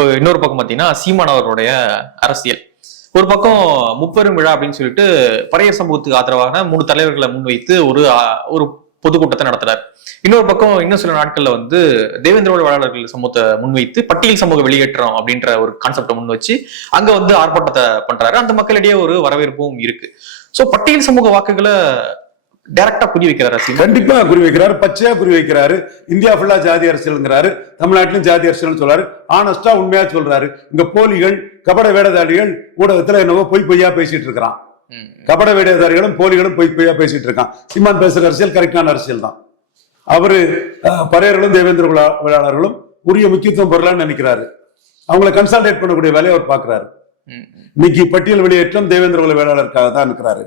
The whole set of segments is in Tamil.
இப்போ இன்னொரு பக்கம் பாத்தீங்கன்னா சீமான் அவர்களுடைய அரசியல். ஒரு பக்கம் முப்பெரும் விழா அப்படின்னு சொல்லிட்டு பறையர் சமூகத்துக்கு ஆதரவான 3 தலைவர்களை முன்வைத்து ஒரு பொதுக்கூட்டத்தை நடத்துறாரு. இன்னொரு பக்கம் இன்னும் சில நாட்கள்ல தேவேந்திர வேளாளர்கள் சமூகத்தை முன்வைத்து பட்டியல் சமூக வெளியேற்றம் அப்படின்ற ஒரு கான்செப்டை முன் வச்சு அங்க ஆர்ப்பாட்டத்தை பண்றாரு. அந்த மக்களிடையே ஒரு வரவேற்பும் இருக்கு. சோ பட்டியல் சமூக வாக்குகளை டைரக்டா குறி வைக்கிறாரு. கண்டிப்பா குறி வைக்கிறாரு, பச்சையா குறி வைக்கிறாரு. இந்தியா ஃபுல்லா ஜாதி அரசியல்ங்கிறாரு, தமிழ்நாட்டிலும் ஜாதி அரசியல் சொல்றாரு. ஆனஸ்டா உண்மையா சொல்றாரு. இங்க போலிகள் கபட வேடதாரிகள் ஊடகத்துல என்னவோ பொய்யா பேசிட்டு இருக்கிறான். கபட வேடதாரிகளும் போலிகளும் பொய்யா பேசிட்டு இருக்கான். சீமான் பேசுற அரசியல் கரெக்டான அரசியல் தான். அவரு பறையர்களும் தேவேந்திர வேளாளர்களும் உரிய முக்கியத்துவம் பெறலாம்னு நினைக்கிறாரு. அவங்களை கன்சல்டேட் பண்ணக்கூடிய வேலையை அவர் பாக்குறாரு. இன்னைக்கு பட்டியல் வெளியேற்றம் தேவேந்திர வேளாளருக்காக தான் இருக்கிறாரு.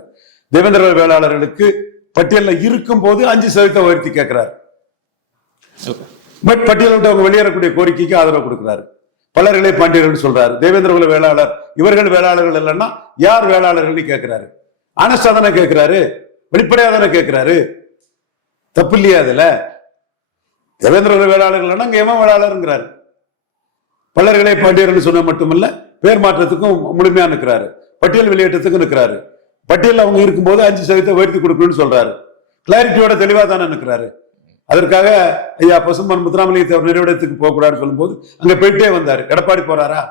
தேவேந்திர வேளாளர்களுக்கு பட்டியல்ல இருக்கும் போது 5% உயர்த்தி கேட்கிறாரு. பட் பட்டியல் விட்டு அவங்க வெளியேறக்கூடிய கோரிக்கைக்கு ஆதரவு கொடுக்கிறாரு. பலர்களே பாண்டியர்கள் சொல்றாரு. தேவேந்திர வேளாளர் இவர்கள் வேளாளர்கள் இல்லைன்னா யார் வேளாளர்கள் கேட்கிறாரு. ஆனஸ்டா தானே கேட்கிறாரு, வெளிப்படையா தானே கேட்கிறாரு. தப்பு இல்லையா அதுல? தேவேந்திர வேளாளர்கள் அங்க எவன் வேளாளருங்கிறாரு. பலர்களே பாண்டியர்கள் சொன்ன மட்டுமல்ல, பேர் மாற்றத்துக்கும் முழுமையா நிற்கிறாரு, பட்டியல் வெளியேற்றத்துக்கும் நிற்கிறாரு. பட்டியல் அவங்க இருக்கும்போது 5% உயர்த்தி கொடுக்கணும்னு சொல்றாரு. கிளாரிட்டியோட தெளிவா தானே நிற்கிறாரு. அதற்காக ஐயா பசும்பொன் முத்துராமலிங்க தேவர் நிறுவனத்துக்கு போக கூடாதுன்னு சொல்லும் போது அங்க போயிட்டே வந்தாரு. எடப்பாடி போறாரா?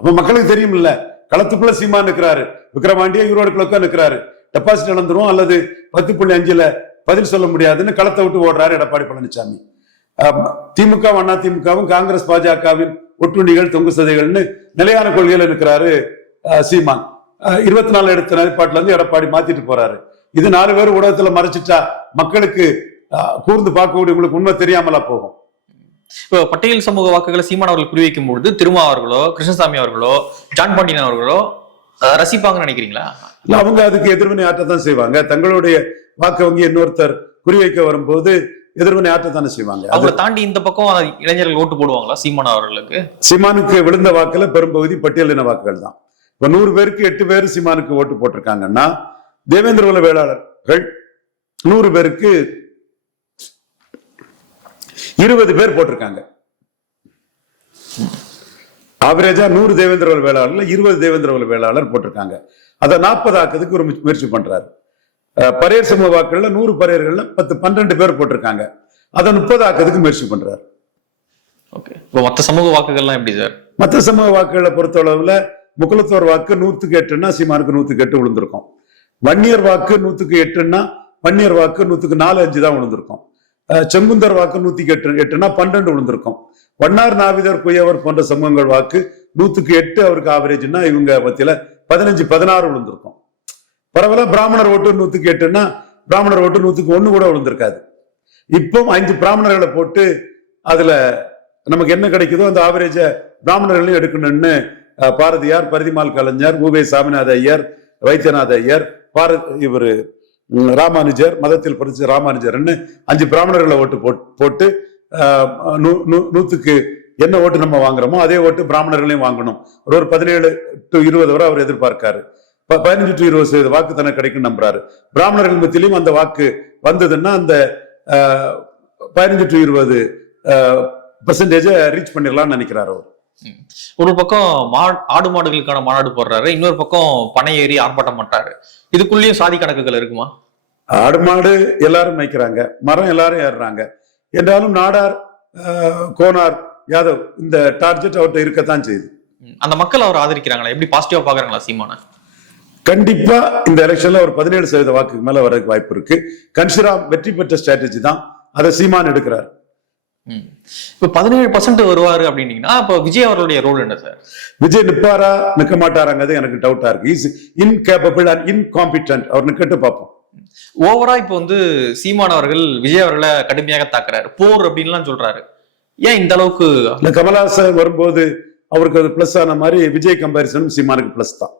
அப்ப மக்களுக்கு தெரியும் இல்ல, களத்துக்குள்ள சீமா நிற்கிறாரு. விக்ரமாண்டிய ஈரோடு கிழக்க நிற்கிறாரு. டெபாசிட் இழந்துரும் அல்லது 10.5ல பதில் சொல்ல முடியாதுன்னு களத்தை விட்டு ஓடுறாரு எடப்பாடி பழனிசாமி. திமுக அண்ணா திமுகவும் காங்கிரஸ் பாஜகவின் ஒட்டுண்டிகள் தொங்கு சதைகள்னு நிலையான கொள்கையில இருக்கிறாரு சீமான். 24 எடுத்த நிலைப்பாட்டுல இருந்து எடப்பாடி மாத்திட்டு போறாரு. இது 4 பேர் ஊடகத்துல மறைச்சிட்டா மக்களுக்கு கூர்ந்து பார்க்கக்கூடியவங்களுக்கு உண்மை தெரியாமலா போகும். இப்போ பட்டியல் சமூக வாக்குகளை சீமான் அவர்கள் குறிவைக்கும் பொழுது திருமா அவர்களோ கிருஷ்ணசாமி அவர்களோ ஜான் பாண்டியன் அவர்களோ ரசிப்பாங்கன்னு நினைக்கிறீங்களா? இல்ல, அவங்க அதுக்கு எதிர்வினை ஆற்றத்தான் செய்வாங்க. தங்களுடைய வாக்கு வங்கி இன்னொருத்தர் குறிவைக்க வரும்போது எதிர்வினை ஆற்றத்தானே செய்வாங்க. அவங்களை தாண்டி இந்த பக்கம் இளைஞர்கள் ஓட்டு போடுவாங்களா சீமான் அவர்களுக்கு? சீமானுக்கு விழுந்த வாக்குல பெரும்பகுதி பட்டியலின வாக்குகள் தான். இப்ப 100 பேருக்கு 8 பேர் சீமானுக்கு ஓட்டு போட்டிருக்காங்கன்னா தேவேந்திர வேளாளர்கள் 100 பேருக்கு 20 பேர் போட்டிருக்காங்க. ஆவரேஜா 100 தேவேந்திர வேளாளர்ல 20 தேவேந்திர வேளாளர் போட்டிருக்காங்க. அதை 40 ஆக்குறதுக்கு ஒரு முயற்சி பண்றாரு. பறையர் சமூக வாக்குகள்ல 100 பறையர்கள்ல 10-12 பேர் போட்டிருக்காங்க. அதை 30 ஆக்குறதுக்கு முயற்சி பண்றாரு. மற்ற சமூக வாக்குகள்லாம் எப்படி சார்? மற்ற சமூக வாக்குகளை பொறுத்த அளவுல முக்குலத்தோர் வாக்கு 108ன்னா சீமானுக்கு 108 விழுந்திருக்கும். வன்னியர் வாக்கு 108ன்னா வன்னியர் வாக்கு 104-5 தான் விழுந்திருக்கும். செங்குந்தர் வாக்கு 108ன்னா 12 விழுந்திருக்கும். வண்ணார் நாவிதர் குயவர் போன்ற சமூகங்கள் வாக்கு 108 அவருக்கு ஆவரேஜ்னா இவங்க மத்தியில 15-16 விழுந்திருக்கும். பரவாயில்ல. பிராமணர் ஓட்டு 108ன்னா பிராமணர் ஓட்டு 101 கூட விழுந்திருக்காது. இப்போ 5 பிராமணர்களை போட்டு அதுல நமக்கு என்ன கிடைக்குதோ அந்த ஆவரேஜ பிராமணர்களையும் எடுக்கணும்னு பாரதியார், பரிதிமால் கலைஞர், உவே சாமிநாத ஐயர், வைத்தியநாத ஐயர், இவரு ராமானுஜர், மதத்தில் படிச்ச ராமானுஜர்ன்னு 5 பிராமணர்களை ஓட்டு போட்டு 100க்கு என்ன ஓட்டு நம்ம வாங்குறோமோ அதே ஓட்டு பிராமணர்களையும் வாங்கணும். ஒரு 17 to 20 வரை அவர் எதிர்பார்க்காரு. 15 to 20% வாக்கு தனக்கு கிடைக்கும் நம்புறாரு. பிராமணர்கள் மத்தியிலும் அந்த வாக்கு வந்ததுன்னா அந்த 15 to 20% ரீச் பண்ணிடலாம்னு நினைக்கிறாரு அவர். ஒரு பக்கம் ஆடு மாடுகளுக்கான மாநாடு போடுறாரு, இன்னொரு பக்கம் பனை ஏறி ஆர்ப்பாட்டம் பண்றாரு. இதுக்குள்ளேயும் சாதி கணக்குகள் இருக்குமா? ஆடு மாடு எல்லாரும் மேய்க்கிறாங்க, மரம் எல்லாரும் ஏறுறாங்க. என்றாலும் நாடார், கோனார், யாதவ் இந்த டார்கெட் அவர்கிட்ட இருக்கத்தான் செய்யுது. அந்த மக்கள் அவர் ஆதரிக்கிறாங்களா? எப்படி பாசிட்டிவா பாக்குறாங்களா சீமான? கண்டிப்பா இந்த எலெக்ஷன்ல ஒரு 17% வாக்குக்கு மேல வரதுக்கு வாய்ப்பு இருக்கு. கன்சிராம் வெற்றி பெற்ற ஸ்ட்ராட்டஜி தான், அதை சீமான் எடுக்கிறார். இப்ப 17% வருவாரு அப்படின்னீங்கன்னா அப்ப விஜய் அவர்களுடைய ரோல் என்ன சார்? விஜய் நிப்பாரா நிக்க மாட்டாராங்கிறது எனக்கு டவுட்டா இருக்கு. Is incapable and incompetent. அவர் நிக்கட்டு பார்ப்போம். ஓவரா இப்ப சீமான் அவர்கள் விஜய் அவர்களை கடுமையாக தாக்குறாரு, போர் அப்படின்லாம் சொல்றாரு. ஏன் இந்த அளவுக்கு? கமலஹாசன் வரும்போது அவருக்கு அது பிளஸ் ஆன மாதிரி விஜய் கம்பாரிசனும் சீமானுக்கு பிளஸ் தான்.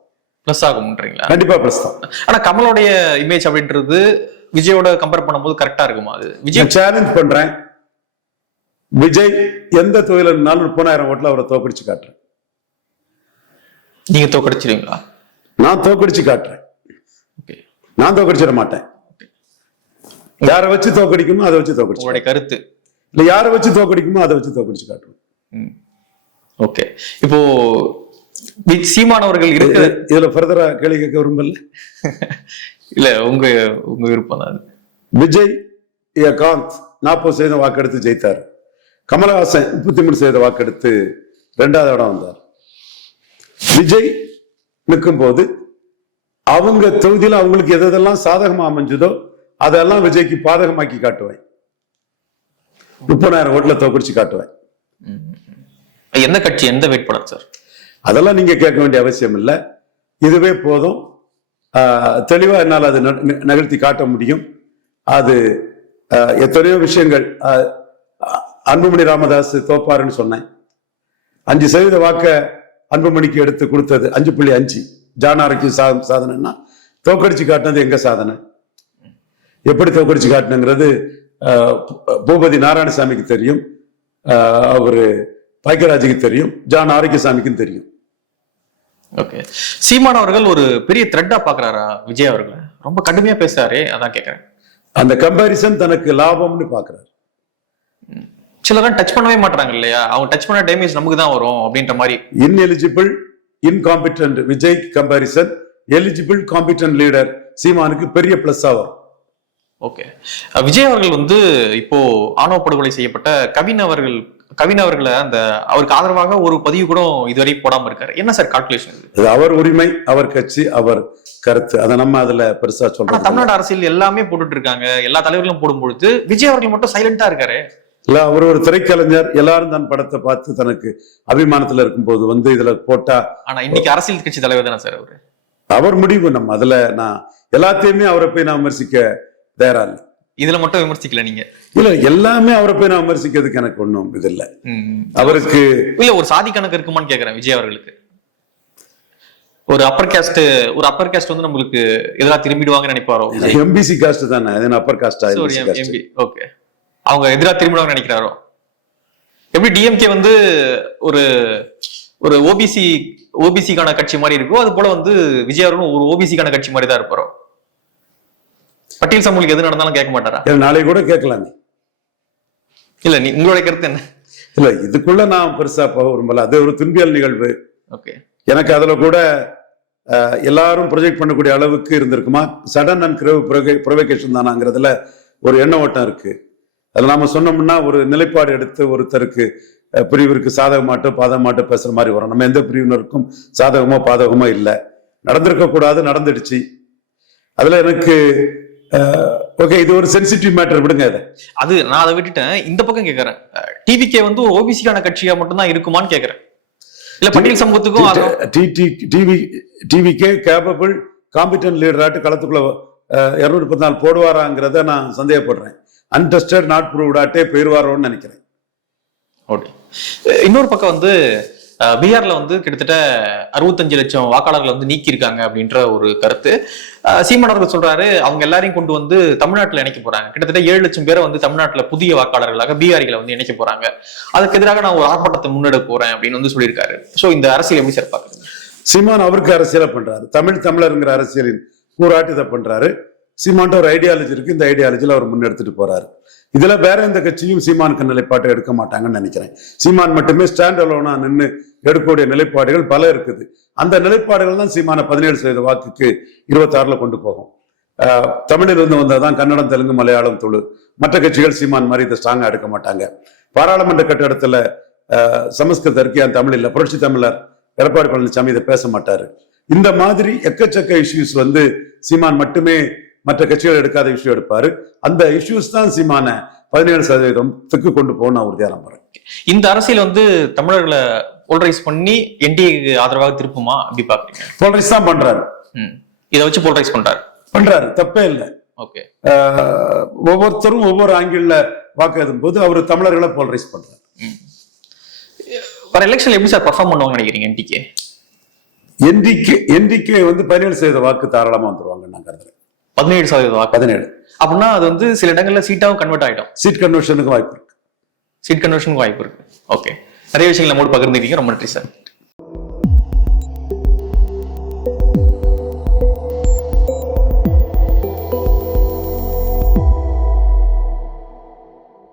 பிளஸ் ஆகும்ன்றீங்களா? கண்டிப்பா பிளஸ் தான். ஆனா கமலோடைய இமேஜ் அப்படின்றது விஜயோட கம்பேர் பண்ணும்போது கரெக்டா இருக்குமா? அது விஜய் சேலஞ்ச் பண்றேன். விஜய் எந்த தொழில இருந்தாலும் 30,000 ஓட்டுல அவரை தோக்கடிச்சு காட்டுறேன். நீங்க தோக்கடிச்சிருவீங்களா? நான் தோக்கடிச்சு காட்டுறேன். நான் தோக்கடிச்சிட மாட்டேன். யாரை வச்சு தோக்கடிக்குமோ அதை வச்சு தோக்கடிச்சு. கருத்து இல்ல, யாரை வச்சு தோக்கடிக்குமோ அதை வச்சு தோக்கடிச்சு காட்டுறேன். ஓகே, இப்போ சீமான் அவர்கள் இருக்கு. இதுல ஃபர்தரா கேள்வி கேட்க விரும்பல. இல்ல, உங்க உங்க விருப்பம் தான். விஜய் காந்த் 40% வாக்கெடுத்து ஜெயித்தார். கமலஹாசன் 33% வாக்கெடுத்து 2வது இடம் வந்தார். விஜய் நிற்கும் போது அவங்க தொகுதியில் அவங்களுக்கு எதெல்லாம் சாதகமா அமைஞ்சதோ அதெல்லாம் விஜய்க்கு பாதகமாக்கி காட்டுவேன். 30,000 ஓட்டுல தோக்கடிச்சு காட்டுவேன். எந்த கட்சி, எந்த வேட்பாளர் சார்? அதெல்லாம் நீங்க கேட்க வேண்டிய அவசியம் இல்லை. இதுவே போதும். தெளிவா என்னால் அது நிகழ்த்தி காட்ட முடியும். அது எத்தனையோ விஷயங்கள். அன்புமணி ராமதாஸ் தோப்பாருன்னு சொன்னேன். 5% வாக்க அன்புமணிக்கு எடுத்து கொடுத்தது 5.5. ஜானாருக்கு சாதனைன்னா தோக்கடிச்சு காட்டினது எங்க சாதனை? எப்படி தோக்கடிச்சு காட்டினுங்கிறது பூபதி நாராயணசாமிக்கு தெரியும், அவரு பாக்கியராஜுக்கு தெரியும், ஜான் ஆரோக்கியசாமிக்கும் தெரியும். ஓகே, சீமான் அவர்கள் ஒரு பெரிய த்ரெட்டா பாக்குறாரா விஜய் அவர்கள்? ரொம்ப கடுமையா பேசுறாரு, அதான் கேக்குறேன். அந்த கம்பாரிசன் தனக்கு லாபம்னு பாக்குறாரு. சிலதான் டச் பண்ணவே மாட்டாங்க இல்லையா? அவங்க டச் பண்ண டேமேஜ் நமக்கு தான் வரும் அப்படின்ற மாதிரி. Ineligible incompetent Vijay comparison, eligible competent leader சீமானுக்கு பெரிய பிளஸ் ஆகும். ஓகே, விஜய் அவர்கள் வந்து இப்போ ஆணவ படுகொலை செய்யப்பட்ட கவின் அவர்களை அந்த அவருக்கு ஆதரவாக ஒரு பதிவு கூட இதுவரை போடாம இருக்காரு. என்ன சார் கால்குலேஷன்? இது அவர் உரிமை, அவர் கட்சி, அவர் கருத்து. அதை நம்ம அதுல பெருசா சொல்றோம். தமிழ்நாடு அரசியல் எல்லாமே போட்டுட்டு இருக்காங்க, எல்லா தலைவர்களும் போடும் பொழுது விஜய் அவர்கள் மட்டும் சைலண்டா இருக்காரு. இல்ல, அவர் ஒரு திரைக்கலைஞர். எல்லாரும் தன் படத்தை பார்த்து தனக்கு அபிமானத்துல இருக்கும் போது வந்து இதுல போட்டா. ஆனா இன்னைக்கு அரசியல் கட்சி தலைவர் தானே சார் அவரு. அவர் முடிவு. நம்ம அதுல நான் எல்லாத்தையுமே அவரை போய் நான் விமர்சிக்க தயாரா இல்லை. இதுல மட்டும் விமர்சிக்கல நீங்க? இல்ல, எல்லாமே அவரை போய் நான் விமர்சிக்கிறதுக்கு எனக்கு ஒண்ணும் இது இல்ல. அவருக்கு இல்ல ஒரு சாதி கணக்கு இருக்குமான்னு கேக்குறேன் விஜய் அவர்களுக்கு. ஒரு அப்பர் காஸ்ட் வந்து நம்மளுக்கு எதிராக திரும்பிடுவாங்கன்னு நினைப்பாரோ? எம்பிசி காஸ்ட் தானே, அப்பர் காஸ்டா? ஓகே, அவங்க எதிராக திரும்பிடுவாங்க நினைக்கிறாரோ? எப்படி டிஎம்கே வந்து ஒரு ஒரு ஓபிசிக்கான கட்சி மாதிரி இருக்கும், அது போல வந்து விஜய் அவர்களும் ஒரு ஓபிசிக்கான கட்சி மாதிரி தான் இருப்பாரோ? பட்டியல் சமூகத்துக்கு எது நடந்தாலும் கேட்க மாட்டாரா? நாளைக்கு கூட கேட்கலாம். இல்ல, உங்களுடைய கருத்து என்ன? இல்ல, இதுக்குள்ள நான் பெருசா போக விரும்பல. அது ஒரு துன்பியல் நிகழ்வு. ஓகே, எனக்கு அதுல கூட எல்லாரும் ப்ரொஜெக்ட் பண்ணக்கூடிய அளவுக்கு இருந்திருக்குமா, சடன் அண்ட் ப்ரொவோகேஷன் தானாங்கிறதுல ஒரு எண்ண ஓட்டம் இருக்கு. அதுல நாம சொன்னோம்னா ஒரு நிலைப்பாடு எடுத்து ஒருத்தருக்கு பிரிவிற்கு சாதகமாட்டோ பாதகமாட்டோ பேசுற மாதிரி வரும். நம்ம எந்த பிரிவினருக்கும் சாதகமோ பாதகமோ இல்லை. நடந்திருக்க கூடாது, நடந்துடுச்சு. அதுல எனக்கு ஓகே, இது ஒரு சென்சிட்டிவ் மேட்டர், விடுங்க அதை. அது நான் அதை விட்டுட்டேன். இந்த பக்கம் கேட்கறேன், டிவிகே வந்து ஒரு ஓபிசிக்கான கட்சியா மட்டும்தான் இருக்குமான்னு கேட்கறேன். இல்ல பட்டியல் சமூகத்துக்கும் டிவிகே கேபபிள் காம்பிட்டன்ட் லீடராட்டு களத்துக்குள்ள 214 போடுவாராங்கிறத நான் சந்தேகப்படுறேன். அன்டெஸ்டட் நாட் ப்ரூவ்டாட்டே போயிருவாரோன்னு நினைக்கிறேன். ஓகே, இன்னொரு பக்கம் வந்து பீகார்ல வந்து கிட்டத்தட்ட 65 லட்சம் வாக்காளர்கள் வந்து நீக்கி இருக்காங்க அப்படின்ற ஒரு கருத்து. சீமான் அவர்கள் சொல்றாரு, அவங்க எல்லாரையும் கொண்டு வந்து தமிழ்நாட்டுல இணைக்க போறாங்க. கிட்டத்தட்ட 7 லட்சம் பேரை வந்து தமிழ்நாட்டுல புதிய வாக்காளர்களாக பீகாரிகளை வந்து இணைக்க போறாங்க. அதுக்கு எதிராக நான் ஒரு ஆர்ப்பாட்டத்தை முன்னெடுக்க போறேன் அப்படின்னு வந்து சொல்லியிருக்காரு. சோ இந்த அரசியல் எப்படி சார் பாக்குறது? சீமான் அவருக்கு அரசியலை பண்றாரு. தமிழருங்கிற அரசியலின் கூறாட்டு இதை பண்றாரு. சீமான்ட்ட ஒரு ஐடியாலஜி இருக்கு. இந்த ஐடியாலஜில அவர் முன்னெடுத்துட்டு போறாரு. இதுல வேற எந்த கட்சியும் சீமானுக்கு நிலைப்பாட்டை எடுக்க மாட்டாங்கன்னு நினைக்கிறேன். சீமான் மட்டுமே ஸ்டாண்ட் அலோனா நின்று எடுக்கக்கூடிய நிலைப்பாடுகள் பல இருக்குது. அந்த நிலைப்பாடுகள் தான் சீமான 17% வாக்குக்கு 26ல கொண்டு போகும். தமிழிலிருந்து வந்ததான் கன்னடம், தெலுங்கு, மலையாளம், துளு. மற்ற கட்சிகள் சீமான் மாதிரி இதை ஸ்ட்ராங்கா எடுக்க மாட்டாங்க. பாராளுமன்ற கட்டடத்துல சமஸ்கிருத இருக்கியா, தமிழ் இல்ல, புரட்சி தமிழர் எடப்பாடி பழனிசாமி இதை பேச மாட்டாரு. இந்த மாதிரி எக்கச்சக்க இஷ்யூஸ் வந்து சீமான் மட்டுமே மற்ற கட்சிகள் எடுக்காத இஷ்யூ எடுப்பாரு. அந்த இஷ்யூஸ் தான் சீமான 17% கொண்டு போக நான் உறுதியா நம்புறேன். இந்த அரசியல் வந்து தமிழர்களை போலரைஸ் பண்ணி என்டிஏ ஆதரவாக திருப்புமா அப்படி பாக்குறீங்க? போலரைஸ் தான் பண்றாரு. இதை வச்சு போலரைஸ் பண்றாரு, தப்பே இல்லை. ஓகே, ஒவ்வொருத்தரும் ஒவ்வொரு ஆங்கிள் வாக்கு எழுதும் போது அவர் தமிழர்களை போலரைஸ் பண்றாரு. வர எலெக்ஷன் எப்படி சார் பர்ஃபார்ம் பண்ணுவாங்க நினைக்கிறீங்க? என்டிகே வந்து 17% வாக்கு தாராளமா வந்துருவாங்க நான் கருதுறேன். 17% வாக்கு. 17 அப்படின்னா அது வந்து சில இடங்கள்ல சீட்டாவும் கன்வெர்ட் ஆயிடும். சீட் கன்வர்ஷனுக்கு வாய்ப்பு இருக்கு. ஓகே, நிறைய விஷயங்கள் நம்மோடு பகிர்ந்துட்டீங்க. ரொம்ப நன்றி சார்.